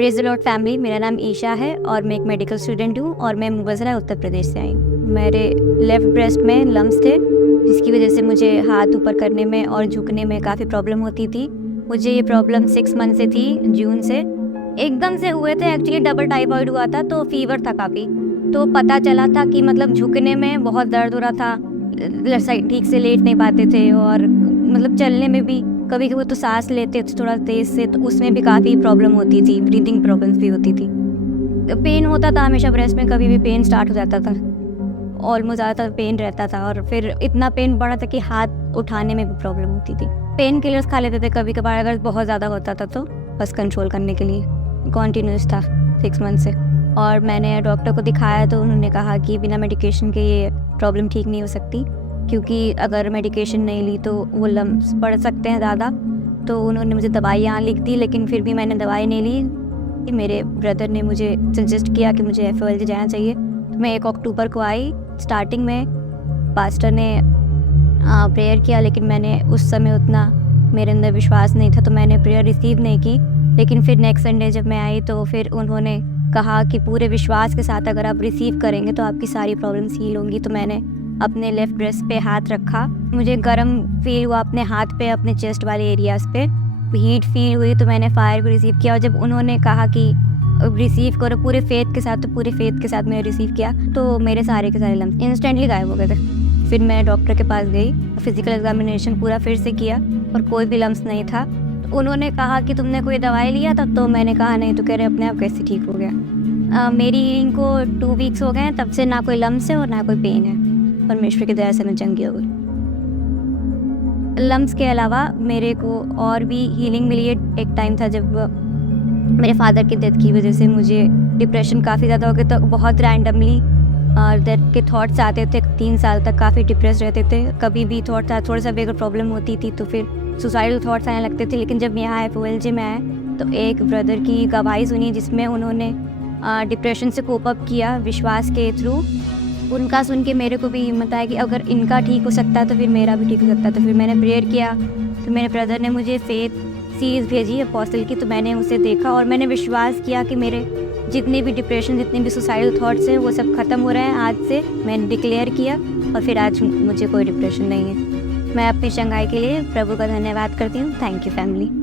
Praise the Lord family, मेरा नाम ईशा है और मैं एक मेडिकल स्टूडेंट हूँ और मैं मुबज़रा उत्तर प्रदेश से आई हूँ। मेरे लेफ़्ट ब्रेस्ट में लम्स थे, जिसकी वजह से मुझे हाथ ऊपर करने में और झुकने में काफ़ी प्रॉब्लम होती थी। मुझे ये प्रॉब्लम 6 मंथ से थी, जून से। एकदम से हुए थे, एक्चुअली डबल टाइफाइड हुआ था, तो फ़ीवर था काफ़ी। तो पता चला था कि मतलब झुकने में बहुत दर्द हो रहा था, लेफ्ट साइड ठीक से लेट नहीं पाते थे और मतलब चलने में भी कभी कभी तो सांस लेते थे थोड़ा तेज़ से, तो उसमें भी काफ़ी प्रॉब्लम होती थी, ब्रीदिंग प्रॉब्लम्स भी होती थी। पेन होता था हमेशा ब्रेस्ट में, कभी भी पेन स्टार्ट हो जाता था, ऑलमोस्ट ज़्यादातर पेन रहता था और फिर इतना पेन बढ़ा था कि हाथ उठाने में भी प्रॉब्लम होती थी। पेन किलर्स खा लेते थे कभी कभार, अगर बहुत ज़्यादा होता था तो बस कंट्रोल करने के लिए। कॉन्टीन्यूस था 6 मंथ से। और मैंने डॉक्टर को दिखाया तो उन्होंने कहा कि बिना मेडिकेशन के ये प्रॉब्लम ठीक नहीं हो सकती, क्योंकि अगर मेडिकेशन नहीं ली तो वो लम्स बढ़ सकते हैं ज़्यादा। तो उन्होंने मुझे दवाई यहाँ लिख दी, लेकिन फिर भी मैंने दवाई नहीं ली। मेरे ब्रदर ने मुझे सजेस्ट किया कि मुझे FOLG जाना चाहिए, तो मैं 1 अक्टूबर को आई। स्टार्टिंग में पास्टर ने प्रेयर किया, लेकिन मैंने उस समय उतना मेरे अंदर विश्वास नहीं था, तो मैंने प्रेयर रिसीव नहीं की। लेकिन फिर नेक्स्ट संडे जब मैं आई तो फिर उन्होंने कहा कि पूरे विश्वास के साथ अगर आप रिसीव करेंगे तो आपकी सारी प्रॉब्लम्स हील होंगी। तो मैंने अपने लेफ़्ट ब्रेस्ट पे हाथ रखा, मुझे गर्म फील हुआ अपने हाथ पे, अपने चेस्ट वाले एरियाज़ पे हीट फील हुई, तो मैंने फायर को रिसीव किया। और जब उन्होंने कहा कि रिसीव करो पूरे फेथ के साथ, तो पूरे फेथ के साथ मैंने रिसीव किया, तो मेरे सारे के सारे लम्स इंस्टेंटली गायब हो गए थे। फिर मैं डॉक्टर के पास गई, फिज़िकल एग्जामिनेशन पूरा फिर से किया और कोई भी लम्स नहीं था। तो उन्होंने कहा कि तुमने कोई दवाई लिया था, तो मैंने कहा नहीं। तो कह रहे अपने आप कैसे ठीक हो गया। मेरी हीलिंग को 2 वीक्स हो गए हैं, तब से ना कोई लम्स है और ना कोई पेन है। परमेश्वर की दया से मैं चंगी हो गई। लम्स के अलावा मेरे को और भी हीलिंग मिली है। एक टाइम था जब मेरे फादर की डेथ की वजह से मुझे डिप्रेशन काफ़ी ज़्यादा हो गया, तो बहुत रैंडमली डेथ के थॉट्स आते थे। 3 साल तक काफ़ी डिप्रेस रहते थे। कभी भी थॉट थोड़ा सा भी अगर प्रॉब्लम होती थी तो फिर सुसाइडल थॉट्स आने लगते थे। लेकिन जब यहाँ FOLG में आए तो एक ब्रदर की गवाही सुनी, जिसमें उन्होंने डिप्रेशन से कोप अप किया विश्वास के थ्रू। उनका सुन के मेरे को भी हिम्मत आया कि अगर इनका ठीक हो सकता है तो फिर मेरा भी ठीक हो सकता है। तो फिर मैंने प्रेयर किया, तो मेरे ब्रदर ने मुझे फेथ सीरीज़ भेजी अपोस्टल की, तो मैंने उसे देखा और मैंने विश्वास किया कि मेरे जितने भी डिप्रेशन, जितने भी सुसाइडल थॉट्स हैं, वो सब ख़त्म हो रहे हैं आज से। मैंने डिक्लेयर किया और फिर आज मुझे कोई डिप्रेशन नहीं है। मैं अपनी चंगाई के लिए प्रभु का धन्यवाद करती हूँ। Thank you family.